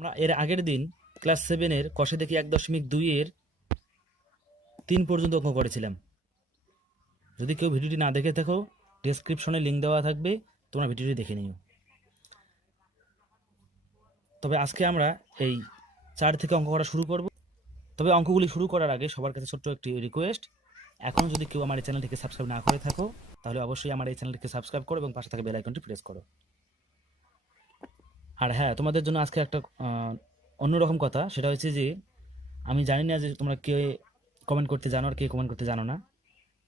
আমরা এর আগের দিন ক্লাস 7-এর কষে দেখি 1.2-এর 3 পর্যন্ত অঙ্ক করেছিলাম। যদি কেউ ভিডিওটি না দেখে থাকো, ডেসক্রিপশনে লিঙ্ক দেওয়া থাকবে, তোমরা ভিডিওটি দেখে নিও। তবে আজকে আমরা এই 4 থেকে অঙ্ক করা শুরু করব। তবে অঙ্কগুলি শুরু করার আগে সবার কাছে ছোট্ট একটি রিকোয়েস্ট, এখনও যদি কেউ আমার এই চ্যানেলটিকে সাবস্ক্রাইব না করে থাকো, তাহলে অবশ্যই আমার এই চ্যানেলটিকে সাবস্ক্রাইব করো এবং পাশে থাকা বেল আইকনটি প্রেস করো। আর হ্যাঁ, তোমাদের জন্য আজকে একটা অন্যরকম কথা, সেটা হচ্ছে যে আমি জানি না যে তোমরা কে কমেন্ট করতে জানো আর কে কমেন্ট করতে জানো না।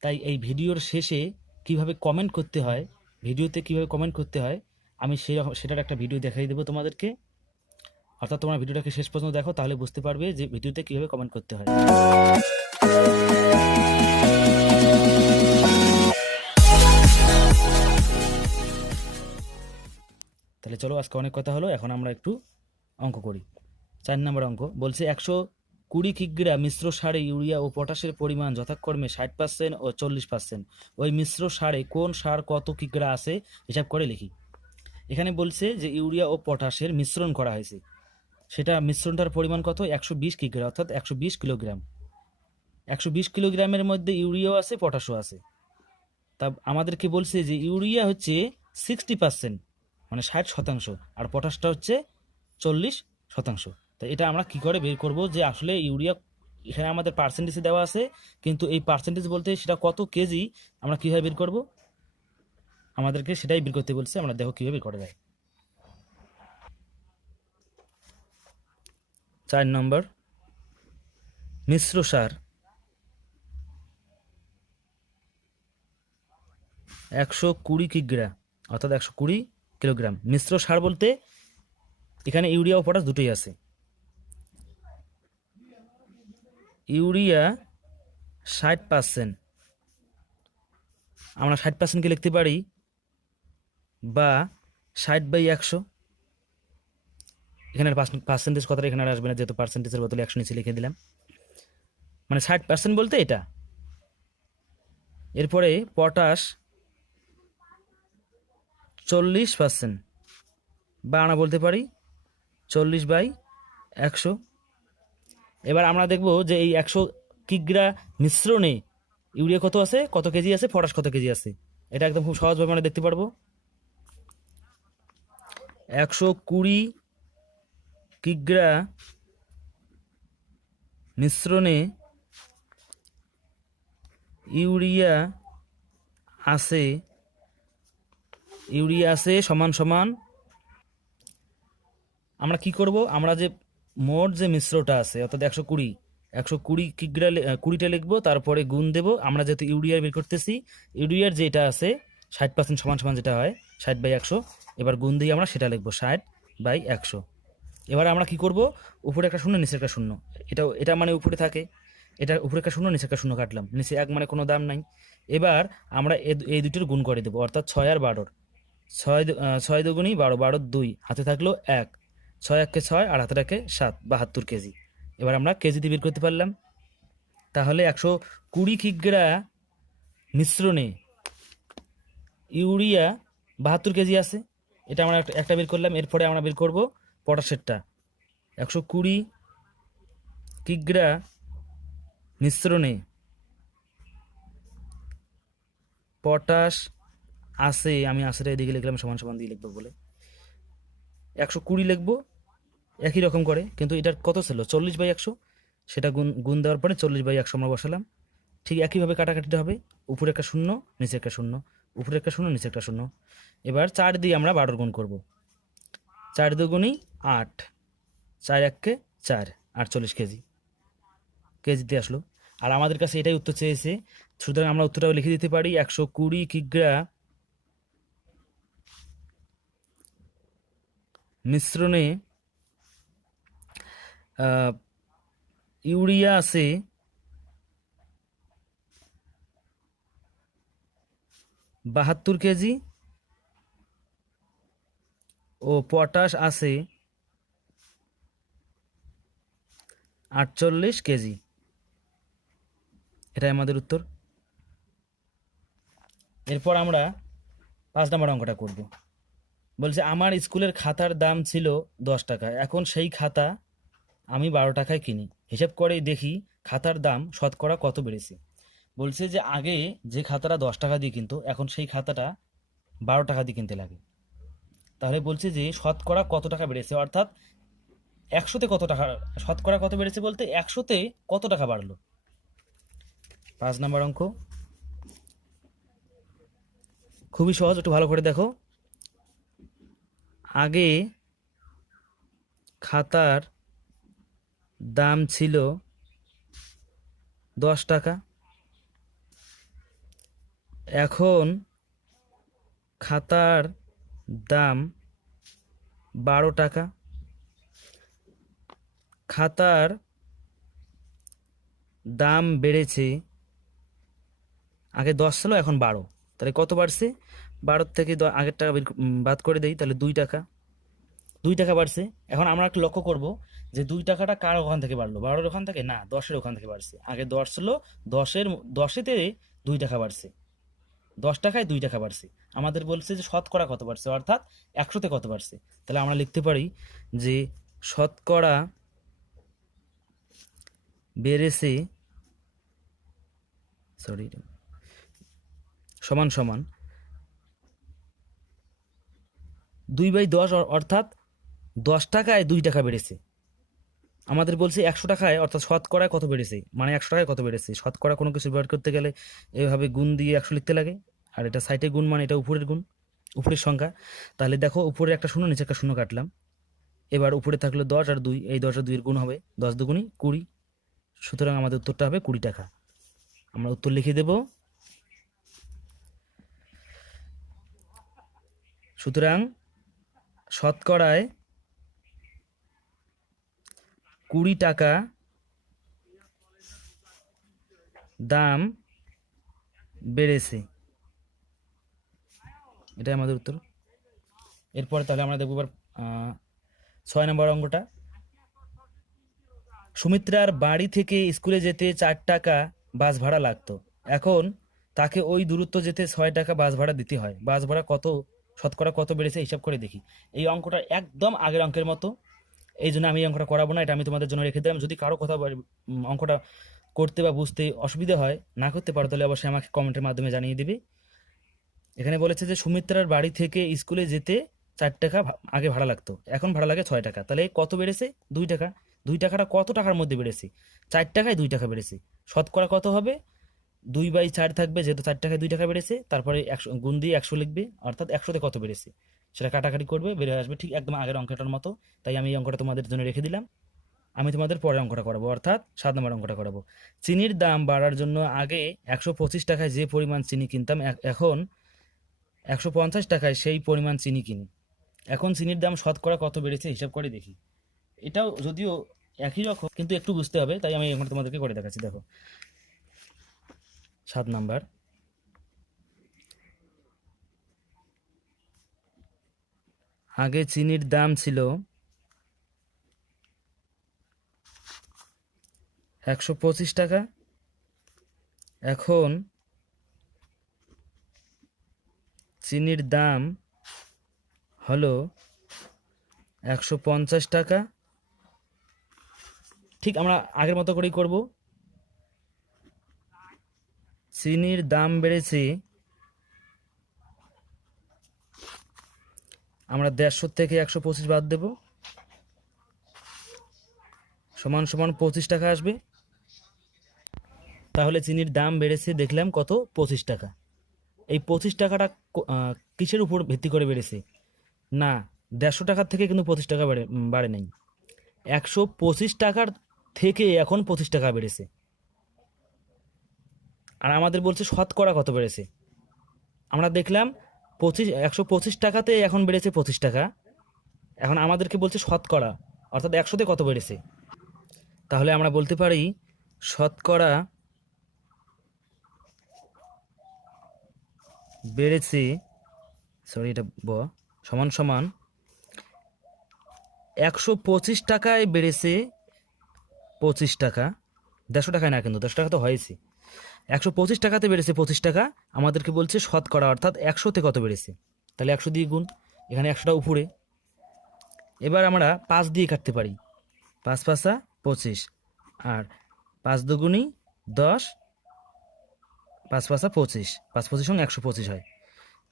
তাই এই ভিডিওর শেষে কিভাবে কমেন্ট করতে হয়, ভিডিওতে কিভাবে কমেন্ট করতে হয়, আমি সেটার একটা ভিডিও দেখাই দেবো তোমাদেরকে। অর্থাৎ তোমরা ভিডিওটাকে শেষ পর্যন্ত দেখো, তাহলে বুঝতে পারবে যে ভিডিওতে কিভাবে কমেন্ট করতে হয়। তাহলে চলো, আজকে অনেক কথা হলো, এখন আমরা একটু অঙ্ক করি। 4 নম্বর অঙ্ক বলছে 120 কিগ্রা মিশ্র সারে ইউরিয়া ও পটাশের পরিমাণ যথাক্রমে 60% ও 40%। ওই মিশ্র সারে কোন সার কত কিগ্রা আছে হিসাব করে লিখি। এখানে বলছে যে ইউরিয়া ও পটাশের মিশ্রণ করা হয়েছে, সেটা মিশ্রণটার পরিমাণ কত, 120 কিগ্রা, অর্থাৎ 120 কিলোগ্রাম। 120 কিলোগ্রামের মধ্যে ইউরিয়াও আছে, পটাশও আছে। তা আমাদেরকে বলছে যে ইউরিয়া হচ্ছে 60%, মানে 60%, আর পটাশটা হচ্ছে 40%। তো এটা আমরা কি করে বের করব যে আসলে ইউরিয়া, এখানে আমাদের পার্সেন্টেজে দেওয়া আছে, কিন্তু এই পার্সেন্টেজ বলতে সেটা কত কেজি, আমরা কীভাবে বের করব, আমাদেরকে সেটাই বের করতে বলছে। আমরা দেখো কীভাবে বের করা যায়। 4 নম্বর, মিশ্র সার 120 কিগ্রা, অর্থাৎ 120 কিলোগ্রাম। মিশ্র সার বলতে এখানে ইউরিয়া ও পটাশ দুটোই আছে। ইউরিয়া 60%, আমরা 60%কে লিখতে পারি বা 60/100। এখানে পার্সেন্টেজ কথাটা এখানে আর আসবে না, যেহেতু পার্সেন্টেজের বদলে 100 নিচে লিখে দিলাম, মানে 60% বলতে এটা। এরপরে পটাশ 40%, বা আমরা বলতে পারি 40/100। এবার আমরা দেখব যে এই 100 কিগ্রা মিশ্রণে ইউরিয়া কত আছে, কত কেজি আছে, পটাশ কত কেজি আছে। এটা একদম খুব সহজভাবে আমরা দেখতে পারবো। 120 কিগ্রা মিশ্রণে ইউরিয়া আছে সমান সমান, আমরা কি করব, আমরা যে মোট যে মিশ্রটা আছে অর্থাৎ 120 কিগ্রা 20টা লিখবো, তারপরে গুণ দেব। আমরা যেহেতু ইউরিয়া বের করতেছি, ইউরিয়ার যেটা আছে 60% সমান সমান যেটা হয় 60/100, এবার গুণ দিয়ে আমরা সেটা লিখবো 60/100। এবার আমরা কি করব, উপরে একটা শূন্য নিচে একটা শূন্য, এটা মানে উপরে থাকে, এটা উপরে একটা শূন্য নিচে একটা শূন্য কাটলাম, নিচে 1 মানে কোনো দাম নাই। এবার আমরা এই দুটোর গুণ করে দেবো, অর্থাৎ 6 আর 12, 6 দুগুণী 12, 12 2, হাতে থাকলো 1, 6 1 কে 6 আর হাতে রাখে 7, 72 কেজি। এবার আমরা কেজিতে বের করতে পারলাম। তাহলে 120 কিগ্রা মিশ্রণে ইউরিয়া 72 কেজি আছে, এটা আমরা একটা বের করলাম। এরপরে আমরা বের করব পটাশেরটা। 120 কিগ্রা মিশ্রণে পটাশ আছে, আমি আশাটা এদিকে লিখলাম, সমান সমান দিয়ে লিখবো বলে 120 লিখবো একই রকম করে, কিন্তু এটার কত ছিল 40/100, সেটা গুণ দেওয়ার পরে 40/100 আমরা বসালাম। ঠিক একইভাবে কাটাকাটিটা হবে, উপরে একটা শূন্য নিচে একটা শূন্য, উপরে একটা শূন্য নিচে একটা শূন্য। এবার 4 দিয়ে আমরা 12 গুণ করব, 4 দুগুণী 8, 4 1 কে 4, 48 কেজি, কেজিতে আসলো। আর আমাদের কাছে এটাই উত্তর চেয়েছে, সুতরাং আমরা উত্তরটাও লিখে দিতে পারি 120 কিগ্রা মিশ্রণে ইউরিয়া আছে 72 কেজি ও পটাশ আছে 48 কেজি। এটাই আমাদের উত্তর। এরপর আমরা 5 নম্বর অঙ্কটা করব। বলছে আমার স্কুলের খাতার দাম ছিল 10 টাকা, এখন সেই খাতা আমি 12 টাকায় কিনি, হিসাব করেই দেখি খাতার দাম শতকরা কত বেড়েছে। বলছে যে আগে যে খাতাটা 10 টাকা দিয়ে কিনতো এখন সেই খাতাটা 12 টাকা দিয়ে কিনতে লাগে। তাহলে বলছে যে শতকরা কত টাকা বেড়েছে, অর্থাৎ একশোতে কত টাকা, শতকরা কত বেড়েছে বলতে একশোতে কত টাকা বাড়লো। 5 নম্বর অঙ্ক খুবই সহজ, একটু ভালো করে দেখো। আগে খাতার দাম ছিল 10 টাকা, এখন খাতার দাম 12 টাকা। খাতার দাম বেড়েছে, আগে 10 ছিল এখন 12, তাহলে কত বাড়ছে? 12 থেকে আগের টাকা বাদ করে দেই, তাহলে 2 টাকা। 2 টাকা বাড়ছে। এখন আমরা একটু লক্ষ্য করব যে 2 টাকাটা কার ওখান থেকে বাড়লো, 12-এর ওখান থেকে না, 10-এর ওখান থেকে বাড়ছে। আগে 10 ছিল, 10-এতে 2 টাকা বাড়ছে, 10 টাকায় 2 টাকা বাড়ছে। আমাদের বলছে যে শতকরা কত বাড়ছে, অর্থাৎ একশোতে কত বাড়ছে। তাহলে আমরা লিখতে পারি যে শতকরা বেড়েছে, সরি, সমান সমান 2/10, অর্থাৎ 10 টাকায় 2 টাকা বেড়েছে। আমাদের বলছে 100 টাকায়, অর্থাৎ শতকরায় কত বেড়েছে, মানে 100 টাকায় কত বেড়েছে। শতকরা কোনো কিছু বের করতে গেলে এভাবে গুণ দিয়ে 100 লিখতে লাগে, আর এটা সাইডে গুণ মানে এটা উপরের গুণ, উপরের সংখ্যা। তাহলে দেখো উপরে একটা শূন্য, নিচে একটা শূন্য কাটলাম। এবার উপরে থাকলো 10 আর 2, এই 10 আর 2 এর গুণ হবে 10 দুগুণী 20, সুতরাং আমাদের উত্তরটা হবে 20 টাকা। আমরা উত্তর লিখে দেব। সুতরাং শতকরায় 20 টাকা দাম বেড়েছে, এটাই আমাদের উত্তর। এরপরে তাহলে আমরা দেখব এবার 6 নম্বর অঙ্কটা। সুমিত্রার বাড়ি থেকে স্কুলে যেতে 4 টাকা বাস ভাড়া লাগতো, এখন তাকে ওই দূরত্ব যেতে 6 টাকা বাস ভাড়া দিতে হয়। বাস ভাড়া কত, শতকরা কত বেড়েছে হিসাব করে দেখি। এই অঙ্কটা একদম আগের অঙ্কের মতো, এই জন্য আমি এই অঙ্কটা করাবো না, এটা আমি তোমাদের জন্য রেখে দিলাম। যদি কারো কথা অঙ্কটা করতে বা বুঝতে অসুবিধা হয়, না করতে পারো, তাহলে অবশ্যই আমাকে কমেন্টের মাধ্যমে জানিয়ে দিবে। এখানে বলেছে যে সুমিত্রার বাড়ি থেকে স্কুলে যেতে 4 টাকা আগে ভাড়া লাগতো, এখন ভাড়া লাগে 6 টাকা। তাহলে কত বেড়েছে? 2 টাকা। 2 টাকাটা কত টাকার মধ্যে বেড়েছে? 4 টাকায় 2 টাকা বেড়েছে। শতকরা কত হবে? 2/4 থাকবে, যেহেতু 4 টাকায় 2 টাকা বেড়েছে, তারপরে 100 গুণ দিয়ে 100 লিখবে, অর্থাৎ 100-তে কত বেড়েছে সেটা কাটাকাটি করবে, বের হয়ে আসবে ঠিক একদম আগের অঙ্কটার মতো। তাই আমি এই অঙ্কটা তোমাদের জন্য রেখে দিলাম। আমি তোমাদের পরের অঙ্কটা করাবো, অর্থাৎ 7 নম্বর অঙ্কটা করাবো। চিনির দাম বাড়ার জন্য আগে 125 টাকায় যে পরিমাণ চিনি কিনতাম, এখন 150 টাকায় সেই পরিমাণ চিনি কিনি, এখন চিনির দাম শতকরা কত বেড়েছে হিসাব করে দেখি। এটাও যদিও একই রকম, কিন্তু একটু বুঝতে হবে, তাই আমি এখন তোমাদেরকে করে দেখাচ্ছি। দেখো 7 নাম্বার। আগে চিনির দাম ছিল 125 টাকা, এখন চিনির দাম হলো 150 টাকা। ঠিক আমরা আগের মতো করেই করব। চিনির দাম বেড়েছে, আমরা 150 থেকে 125 বাদ দেব, সমান সমান 25 টাকা আসবে। তাহলে চিনির দাম বেড়েছে দেখলাম কত? 25 টাকা। এই 25 টাকাটা কিসের উপর ভিত্তি করে বেড়েছে? না, 150 টাকার থেকে কিন্তু 25 টাকা বাড়ে নাই, 125 টাকার থেকে এখন 25 টাকা বেড়েছে। আর আমাদের বলছে শতকরা কত বেড়েছে। আমরা দেখলাম 125 টাকাতে এখন বেড়েছে 25 টাকা, এখন আমাদেরকে বলছে শতকরা, অর্থাৎ 100-তে কত বেড়েছে। তাহলে আমরা বলতে পারি শতকরা বেড়েছে, সরি এটা সমান সমান 125 টাকায় বেড়েছে 25 টাকা, 150 টাকায় না, কিন্তু 100 টাকা তো হয়েছে। 125 টাকাতে বেড়েছে 25 টাকা, আমাদেরকে বলছে শতকরা, অর্থাৎ 100-তে কত বেড়েছে। তাহলে 100 দিয়ে গুণ, এখানে 100টা উপরে। এবার আমরা 5 দিয়ে কাটতে পারি, 5 5 25, আর 5 দুগুণি 10, 5 5 25, 5 25 125 হয়।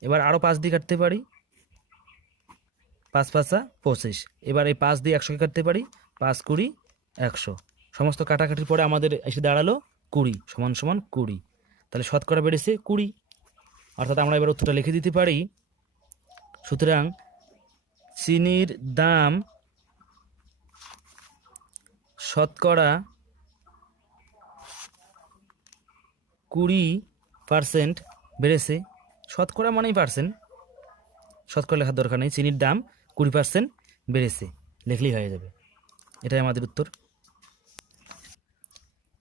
এবার আরও 5 দিয়ে কাটতে পারি, 5 5 25। এবার এই 5 দিয়ে 100কে কাটতে পারি, 5 20 100। সমস্ত কাটাকাটির পরে আমাদের এসে দাঁড়ালো 20 সমান সমান 20। তাহলে শতকরা বেড়েছে 20। অর্থাৎ আমরা এবার উত্তরটা লিখে দিতে পারি। সুতরাং চিনির দাম শতকরা 20% বেড়েছে। শতকরা মানেই পার্সেন্ট, শতকরা লেখার দরকার নেই। চিনির দাম 20% বেড়েছে লিখলেই হয়ে যাবে। এটাই আমাদের উত্তর।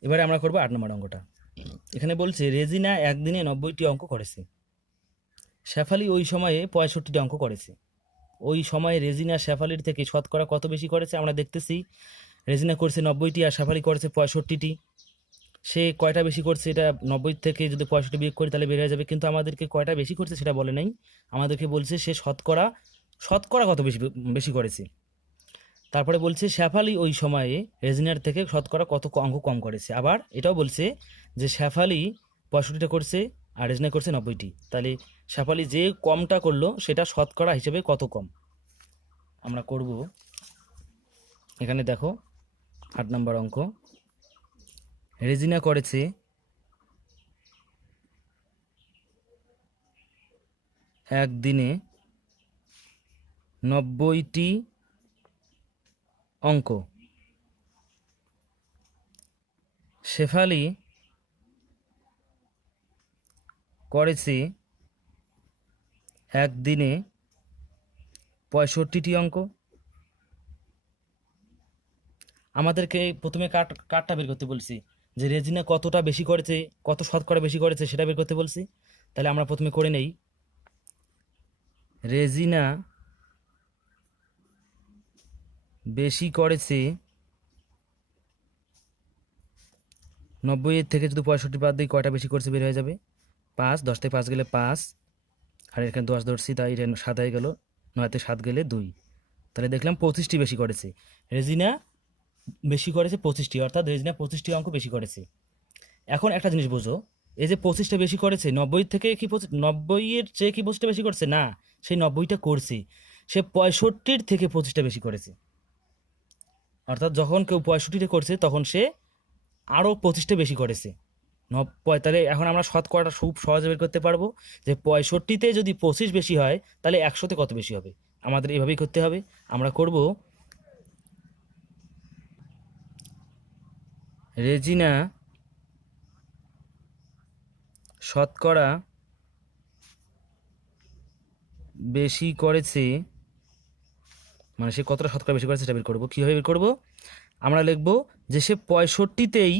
এবারে আমরা করব 8 নম্বর অঙ্কটা। এখানে বলছে রেজিনা একদিনে 90টি অঙ্ক করেছে, শেফালি ওই সময়ে 65টি অঙ্ক করেছে। ওই সময়ে রেজিনা শেফালির থেকে শতকরা কত বেশি করেছে? আমরা দেখতেছি রেজিনা করছে 90টি আর শেফালি করেছে 65টি। সে কয়টা বেশি করছে, এটা 90 থেকে যদি 65 বিয়োগ করি তাহলে বের হয়ে যাবে, কিন্তু আমাদেরকে কয়টা বেশি করছে সেটা বলে নাই। আমাদেরকে বলছে সে শতকরা কত বেশি বেশি করেছে। তারপরে বলছে শেফালি ওই সময়ে রেজিনার থেকে শতকরা কত অঙ্ক কম করেছে। আবার এটাও বলছে যে শেফালি 65টা করছে আর রেজিনা করছে 90টি। তাহলে শেফালি যে কমটা করলো সেটা শতকরা হিসেবে কত কম আমরা করব। এখানে দেখো 8 নম্বর অঙ্ক। রেজিনা করেছে একদিনে 90টি অঙ্ক, শেফালি করেছে একদিনে 65টি অঙ্ক। আমাদেরকে প্রথমে কাটটা বের করতে বলছি, যে রেজিনা কতটা বেশি করেছে, কত শতকরা বেশি করেছে সেটা বের করতে বলছি। তাহলে আমরা প্রথমে করে নেই। রেজিনা বেশি করেছে 90 থেকে যদি 65 বাদ দিই কয়টা বেশি করেছে বের হয়ে যাবে 5। 10 থেকে 5 গেলে 5, আর এখানে 10 ধরছি তাই 7 হয়ে গেল। 9 থেকে 7 গেলে 2। তাহলে দেখলাম 25টি বেশি করেছে। রেজিনা বেশি করেছে 25টি, অর্থাৎ রেজিনা 25টি অঙ্ক বেশি করেছে। এখন একটা জিনিস বোঝো, এই যে 25টা বেশি করেছে 90 থেকে কি 90-এর চেয়ে কি 25টা বেশি করছে না, সেই 90টা করছে, সে 65-র থেকে 25টা বেশি করেছে। অর্থাৎ যখন কেউ 65টা করছে তখন সে আরও 25টা বেশি করেছে 90। তাহলে এখন আমরা শতকরাটা খুব সহজে বের করতে পারবো যে 65-তে যদি 25 বেশি হয় তাহলে 100-তে কত বেশি হবে। আমাদের এভাবেই করতে হবে। আমরা করব রেজিনা শতকরা বেশি করেছে, মানে সে কতটা শতকরা বেশি করেছে সেটা বের করবো। কীভাবে বের করবো? আমরা লিখবো যে সে 65-তেই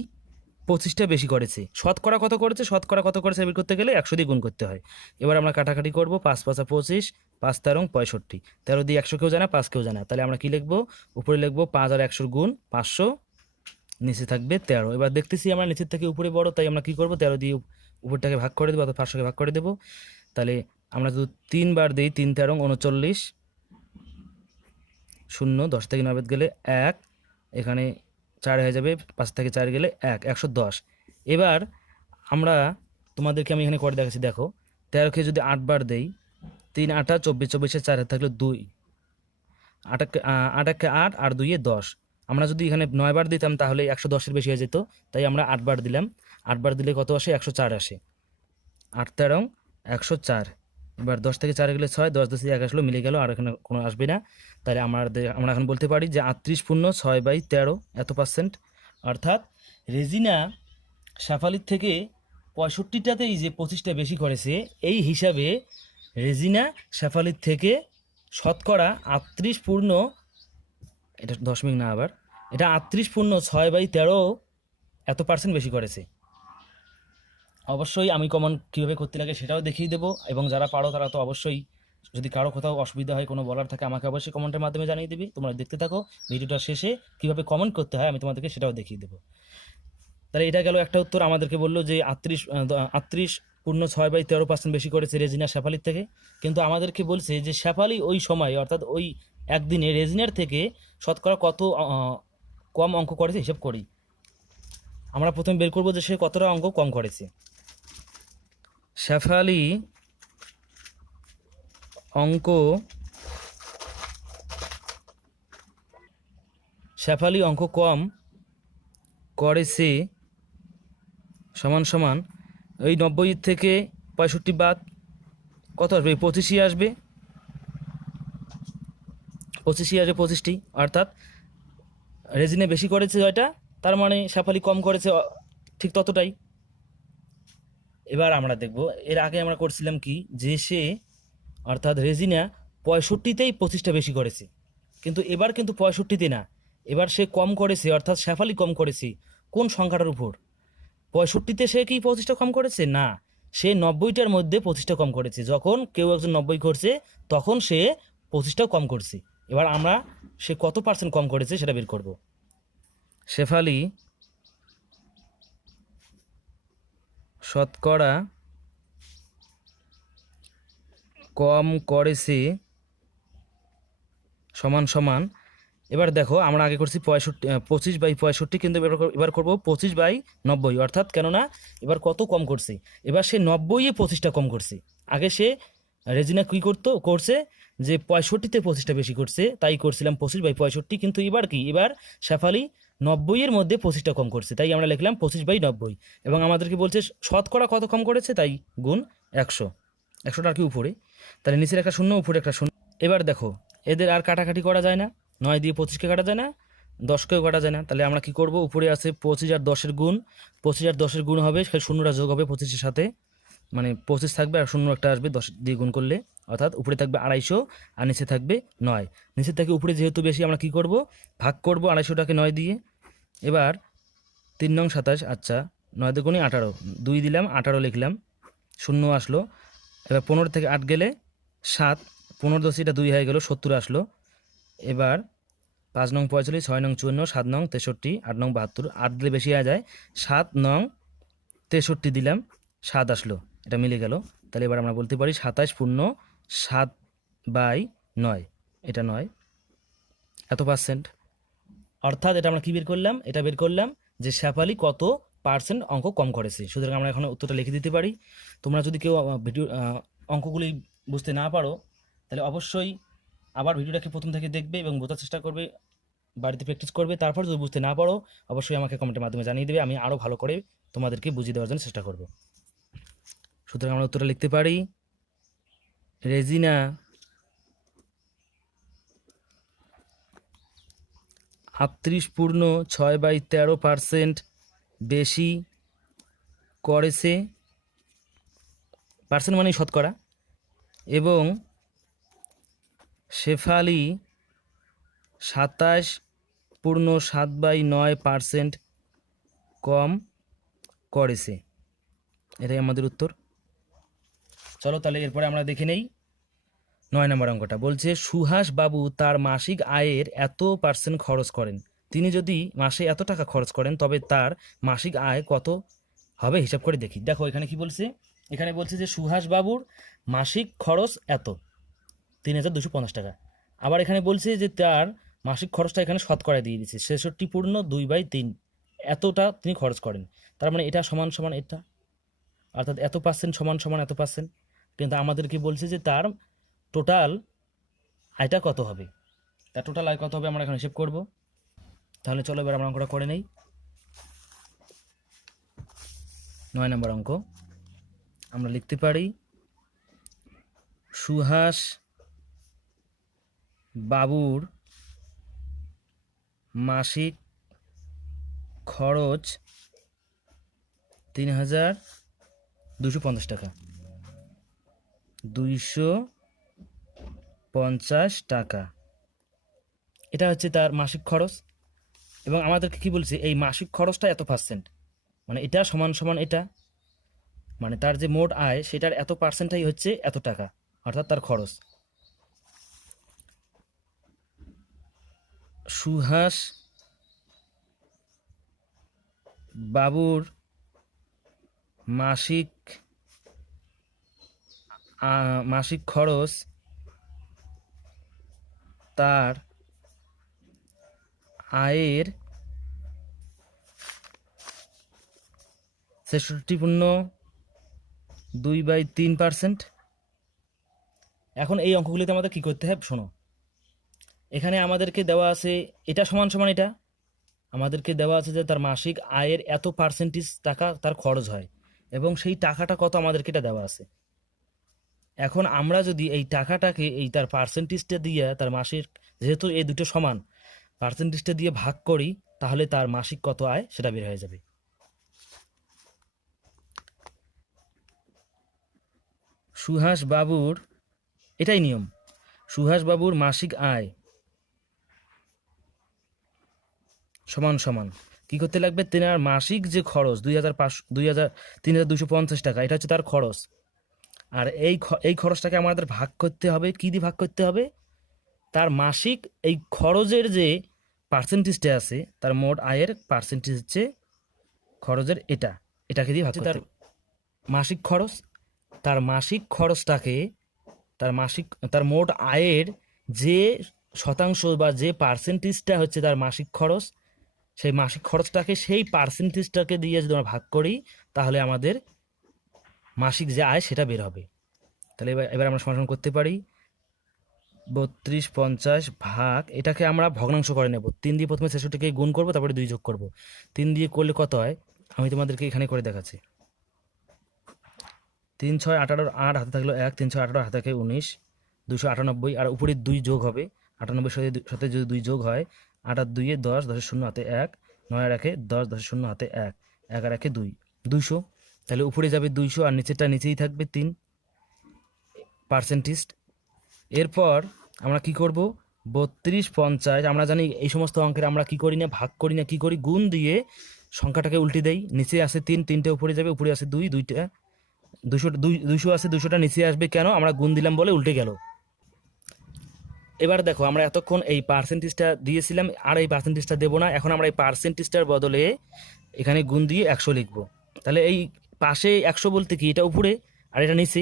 25টা বেশি করেছে। শতকরা কত করেছে, শতকরা কত করেছে বের করতে গেলে 100 দিয়ে গুণ করতে হয়। এবার আমরা কাটাকাটি করব। 5 5 25, 5 13 65। 13 দিয়ে 100 কেউ জানা, 5 কেউ জানা। তাহলে আমরা কি লিখবো? উপরে লিখবো 5 আর 100 গুণ 500, নিচে থাকবে 13। এবার দেখতেছি আমরা নিচের থেকে উপরে বড়, তাই আমরা কি করব? 13 দিয়ে উপরটাকে ভাগ করে দেবো, অর্থাৎ 500কে ভাগ করে দেবো। তাহলে আমরা যদি 3 বার দিই 3 13 39, 0 10 থেকে 9 বাদ গেলে 1, এখানে 4 হয়ে যাবে, 5 থেকে 4 গেলে 1, 110। এবার আমরা তোমাদেরকে আমি এখানে করে দেখাচ্ছি। দেখো 13কে যদি 8 বার দেই, 3 8 24, 24 4 থাকলে 2, 8 8 8 আর 2 10। আমরা যদি এখানে 9 বার দিতাম তাহলে 110-এর বেশি হয়ে যেত, তাই আমরা 8 বার দিলাম। 8 বার দিলে কত আসে? 104 আসে। 8 13 104। এবার 10 থেকে 4 গেলে 6, 10 10 1 আসলো, মিলে গেল, আর এখানে কোনো আসবে না। তাহলে আমরা এখন বলতে পারি যে 38 পূর্ণ 6/13 এত %। অর্থাৎ রেজিনা শেফালির থেকে 65টাতেই যে 25টা বেশি করেছে, এই হিসাবে রেজিনা শেফালির থেকে শতকরা 38 পূর্ণ, এটা দশমিক না, আবার এটা 38 পূর্ণ 6/13 এত % বেশি করেছে। অবশ্যই আমি কমন কীভাবে করতে লাগে সেটাও দেখিয়ে দেবো, এবং যারা পারো তারা তো অবশ্যই, যদি কারো কোথাও অসুবিধা হয়, কোনো বলার থাকে, আমাকে অবশ্যই কমেন্টের মাধ্যমে জানিয়ে দিবি। তোমরা দেখতে থাকো, ভিডিওটা শেষে কীভাবে কমেন্ট করতে হয় আমি তোমাদেরকে সেটাও দেখিয়ে দেবো। তাহলে এটা গেল একটা উত্তর। আমাদেরকে বললো যে 38 পূর্ণ 6/13% বেশি করেছে রেজিনা শেফালির থেকে। কিন্তু আমাদেরকে বলছে যে শেফালি ওই সময় অর্থাৎ ওই একদিনে রেজিনার থেকে শতকরা কত কম অঙ্ক করেছে হিসাব করি। আমরা প্রথমে বের করবো যে সে কতটা অঙ্ক কম করেছে। শেফালি অঙ্ক কম করেছে সমান সমান ওই 90 থেকে 65 বাদ কত আসবে? 25ই আসবে। 25টি, অর্থাৎ রেজিনে বেশি করেছে জয়টা, তার মানে শেফালি কম করেছে ঠিক ততটাই। এবার আমরা দেখব, এর আগে আমরা করছিলাম কি যে সে অর্থাৎ রেজিনা 65তেই 25টা বেশি করেছে, কিন্তু এবার কিন্তু 65তে না, এবার সে কম করেছে অর্থাৎ শেফালি কম করেছে কোন সংখ্যাটার উপর? 65তে সে কি 25টা কম করেছে? না, সে 90টার মধ্যে 25টা কম করেছে। যখন কেউ একজন 90 করছে তখন সে 25টাও কম করছে। এবার আমরা সে কত পার্সেন্ট কম করেছে সেটা বের করব। শেফালি শতকরা কম করেছে সমান সমান, এবার দেখো আমরা আগে করছি 25/65, কিন্তু এবার করবো 25/90, অর্থাৎ কেননা এবার কত কম করছে? এবার সে 90-এ 25টা কম করছে। আগে সে রেজিনা কী করছে যে 65তে 25টা বেশি করছে, তাই করছিলাম 25/65, কিন্তু এবার কি, এবার শেফালি 90-এর মধ্যে 25টা কম করছে, তাই আমরা লিখলাম 25/90। এবং আমাদেরকে বলছে শতকরা কত কম করেছে, তাই গুণ 100টা আর কি উপরে, তাহলে নিচের একটা শূন্য উপরে একটা শূন্য। এবার দেখো এদের আর কাটাকাটি করা যায় না, 9 দিয়ে 25কে কাটা যায় না, 10কেও কাটা যায় না, তাহলে আমরা কি করব, উপরে আছে 25 আর 10-এর গুণ, 25 আর 10-এর গুণ হবে, সেখানে শূন্যটা যোগ হবে 25-এর সাথে, মানে 25 থাকবে আর শূন্য একটা আসবে 10 দিয়ে গুণ করলে, অর্থাৎ উপরে থাকবে 250 আর নিচে থাকবে 9। নিচের থেকে উপরে যেহেতু বেশি, আমরা কি করব, ভাগ করব 250টাকে 9 দিয়ে। এবার 3 নং 27, আচ্ছা 9 দুগুণে 18, 2 দিলাম 18 লিখলাম, শূন্য আসলো। এবার 15 থেকে 8 গেলে 7, 15 10 এটা 2 হয়ে গেল, 70 আসলো। এবার 5 নং 45, 6 নং 54, 7 নং 63, 8 নং 72, 8 দিলে বেশি হয়ে যায়, 7 নং 63 দিলাম, 7 আসলো, এটা মিলে গেল। তাহলে এবার আমরা বলতে পারি 27 পূর্ণ 7/9, এটা 9 এত পার্সেন্ট। অর্থাৎ এটা আমরা কি বের করলাম, এটা বের করলাম যে শেফালি কত পার্সেন্ট অঙ্ক কম করেছে। সুতরাং আমরা এখন উত্তরটা লিখে দিতে পারি। তোমরা যদি কেউ ভিডিও অঙ্কগুলি বুঝতে না পারো তাহলে অবশ্যই আবার ভিডিওটাকে প্রথম থেকে দেখবে এবং বোঝার চেষ্টা করবে, বাড়িতে প্র্যাকটিস করবে। তারপর যদি বুঝতে না পারো অবশ্যই আমাকে কমেন্টের মাধ্যমে জানিয়ে দেবে, আমি আরও ভালো করে তোমাদেরকে বুঝিয়ে দেওয়ার জন্য চেষ্টা করব। সুতরাং আমরা উত্তরটা লিখতে পারি, রেজিনা 38 পূর্ণ 6/13% বেশি করেছে, পার্সেন্ট মানে শতকরা, এবং শেফালি 27 পূর্ণ 7/9% কম করেছে। এটাই আমাদের উত্তর। চলো তাহলে এরপরে আমরা দেখে নেই 9 নম্বর অঙ্কটা। বলছে সুহাস বাবু তার মাসিক আয়ের এত পার্সেন্ট খরচ করেন। তিনি যদি মাসে এত টাকা খরচ করেন তবে তার মাসিক আয় কত হবে হিসাব করে দেখি। দেখো এখানে কি বলছে, এখানে বলছে যে সুহাস বাবুর মাসিক খরচ এত, 3250 টাকা। আবার এখানে বলছে যে তার মাসিক খরচটা এখানে শতকরা দিয়ে দিচ্ছে 66 পূর্ণ 2/3, এতটা তিনি খরচ করেন। তার মানে এটা সমান সমান এটা, অর্থাৎ এত পার্সেন্ট সমান সমান এত পার্সেন্ট। কিন্তু আমাদেরকে বলছে যে তার টোটাল আয়টা কত হবে, তার টোটাল আয় কত হবে আমরা এখন হিসেব করব। তাহলে চলো এবার আমরা অঙ্কটা করে নেই। 9 নম্বর অঙ্ক আমরা লিখতে পারি, সুহাস বাবুর মাসিক খরচ 3250 টাকা, 250 টাকা, এটা হচ্ছে তার মাসিক খরচ। এবং আমাদেরকে কি বলছে, এই মাসিক খরচটা এত পার্সেন্ট, মানে এটা সমান সমান এটা, মানে তার যে মোট আয় সেটার এত পার্সেন্টটাই হচ্ছে এত টাকা, অর্থাৎ তার খরচ। সুহাস বাবুর মাসিক মাসিক খরচ তার আয়ের 63.2/3%। এখন এই অঙ্কগুলিতে আমাদের কি করতে হবে শোনো। এখানে আমাদেরকে দেওয়া আছে এটা সমান সমান এটা, আমাদেরকে দেওয়া আছে যে তার মাসিক আয়ের এত পার্সেন্টেজ টাকা তার খরচ হয় এবং সেই টাকাটা কত আমাদেরকে এটা দেওয়া আছে। এখন আমরা যদি এই টাকাটাকে এই তার পার্সেন্টেজটা দিয়ে তার মাসিক, যেহেতু এই দুটো সমান, পার্সেন্টেজটা দিয়ে ভাগ করি তাহলে তার মাসিক কত আয় সেটা বের হয়ে যাবে। সুহাস বাবুর, এটাই নিয়ম, সুহাস বাবুর মাসিক আয় সমান সমান কি করতে লাগবে, তেনার মাসিক যে খরচ 3,250 টাকা, এটা হচ্ছে তার খরচ। আর এই খরচটাকে আমাদের ভাগ করতে হবে, কি দিয়ে ভাগ করতে হবে, তার মাসিক এই খরচের যে পার্সেন্টেজটা আছে, তার মোট আয়ের পার্সেন্টেজ হচ্ছে খরচের এটাকে দিয়ে ভাগ করতে হবে। মাসিক খরচ, তার মাসিক খরচটাকে তার মোট আয়ের যে শতাংশ বা যে পার্সেন্টেজটা হচ্ছে তার মাসিক খরচ, সেই মাসিক খরচটাকে সেই পার্সেন্টেজটাকে দিয়ে যদি আমরা ভাগ করি তাহলে আমাদের মাসিক যে আয় সেটা বের হবে। তাহলে এবার আমরা সমাধান করতে পারি 3250 ভাগ, এটাকে আমরা ভগ্নাংশ করে নেব। 3 দিয়ে প্রথমে 66কে গুণ করব, তারপরে 2 যোগ করব। 3 দিয়ে করলে কত হয় আমি তোমাদেরকে এখানে করে দেখাচ্ছি। 3 6 18 8 হাতে থাকলো 1, 3 6 18 হাতে থাকে 19, 298, আর উপরে 2 যোগ হবে, 98 সাথে যদি 2 যোগ হয়, 8 আর 2 এ 10, 10 0 হাতে 1, 9 আর 1 10, 10 0 হাতে 1, 1 আর 1 2, 200। তাহলে উপরে যাবে 200 আর নিচেরটা নিচেই থাকবে 3%। এরপর আমরা কি করব, 3250, আমরা জানি এই সমস্ত অঙ্কের আমরা কি করি না, ভাগ করি না, কি করি, গুণ দিয়ে সংখ্যাটাকে উল্টে দেই। নিচে আসে 3, 3টে উপরে যাবে, উপরে আসে 2, 2টা 200 আছে, 200টা নিচে আসবে, কেন, আমরা গুণ দিলাম বলে উল্টে গেল। এবার দেখো আমরা এতক্ষণ এই পার্সেন্টেজটা দিয়েছিলাম, আর এই পার্সেন্টেজটা দেবো না, এখন আমরা এই পার্সেন্টেজটার বদলে এখানে গুণ দিয়ে 100 লিখবো। তাহলে এই পাশে 100 বলতে কি, এটা উপরে আর এটা নিচে,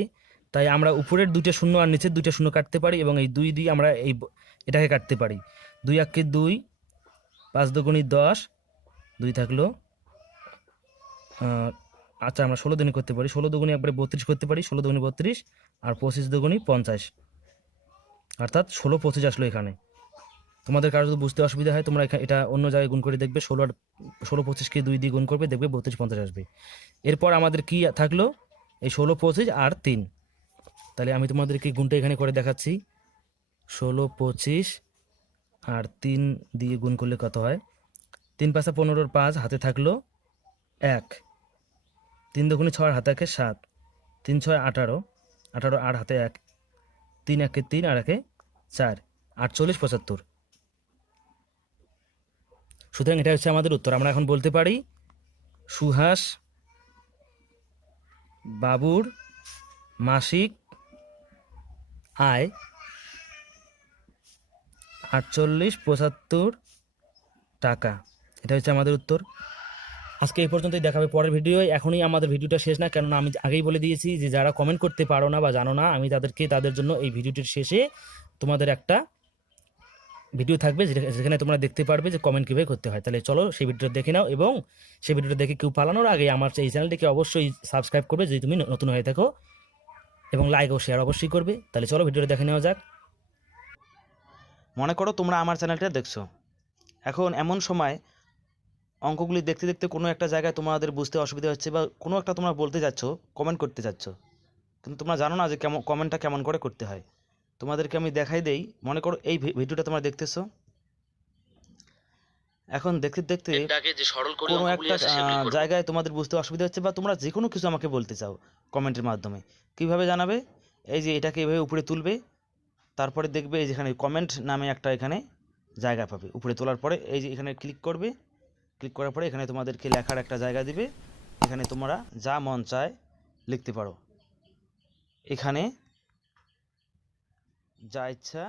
তাই আমরা উপরের 2টা শূন্য আর নিচের 2টা শূন্য কাটতে পারি এবং এই 2 দিয়ে আমরা এটাকে কাটতে পারি। 2 1 2, 5 2 10, 2 থাকলো, আচ্ছা আমরা 16 দুগুণী করতে পারি, 16 দুগুণী একবারে 32 করতে পারি, 16 দুগুণী 32 আর 25 দুগুণী 50, অর্থাৎ 16 25 আসলো এখানে। তোমাদের কারো যদি বুঝতে অসুবিধা হয় তোমরা এটা অন্য জায়গায় গুণ করে দেখবে, 16 25কে 2 দিয়ে গুণ করবে, দেখবে 32 50 আসবে। এরপর আমাদের কি থাকলো, এই 16 25 আর 3, তাহলে আমি তোমাদেরকে গুণটা এখানে করে দেখাচ্ছি। 16 25 আর 3 দিয়ে গুণ করলে কত হয়, 3 5 15, 5 হাতে থাকলো 1, 3 2 6 হাতে থাকে 7, 3 6 18, 18 আর হাতে 1, 3 1 3 আর 1 4, 48 75। সুতরাং এটা হচ্ছে আমাদের উত্তর। আমরা এখন বলতে পারি সুহাস বাবুর মাসিক আয় 48 75 টাকা, এটা হচ্ছে আমাদের উত্তর। আজকে এই পর্যন্তই, দেখাবে পরের ভিডিও। এখনই আমাদের ভিডিওটা শেষ না, কেননা আমি আগেই বলে দিয়েছি যে যারা কমেন্ট করতে পারো না বা জানো না, আমি তাদের জন্য এই ভিডিওটির শেষে তোমাদের একটা ভিডিও থাকবে যেখানে তোমরা দেখতে পারবে যে কমেন্ট কীভাবে করতে হয়। তাহলে চলো সেই ভিডিওটা দেখে নাও, এবং সেই ভিডিওটা দেখে কেউ পালানোর আগে আমার এই চ্যানেলটিকে অবশ্যই সাবস্ক্রাইব করবে যদি তুমি নতুন হয়ে থাকো, এবং লাইক ও শেয়ার অবশ্যই করবে। তাহলে চলো ভিডিওটা দেখে নেওয়া যাক। মনে করো তোমরা আমার চ্যানেলটা দেখছো, এখন এমন সময় অঙ্কগুলি দেখতে দেখতে কোনো একটা জায়গায় তোমাদের বুঝতে অসুবিধা হচ্ছে, বা কোনো একটা তোমরা বলতে যাচ্ছ, কমেন্ট করতে যাচ্ছ, কিন্তু তোমরা জানো না যে কমেন্টটা কেমন করে করতে হয়। তোমাদেরকে আমি দেখাই দেই। মনে করো এই ভিডিওটা তোমরা দেখতেছো, এখন দেখতে দেখতে কোনো একটা জায়গায় তোমাদের বুঝতে অসুবিধা হচ্ছে, বা তোমরা যে কোনো কিছু আমাকে বলতে চাও কমেন্টের মাধ্যমে, কিভাবে জানাবে, এই যে এটাকে এভাবে উপরে তুলবে, তারপরে দেখবে এই যেখানে কমেন্ট নামে একটা এখানে জায়গা পাবে, উপরে তোলার পরে এই যে এখানে ক্লিক করবে, ক্লিক করার পরে এখানে তোমাদেরকে লেখার একটা জায়গা দিবে, এখানে তোমরা যা মন চায় লিখতে পারো, এখানে যা ইচ্ছা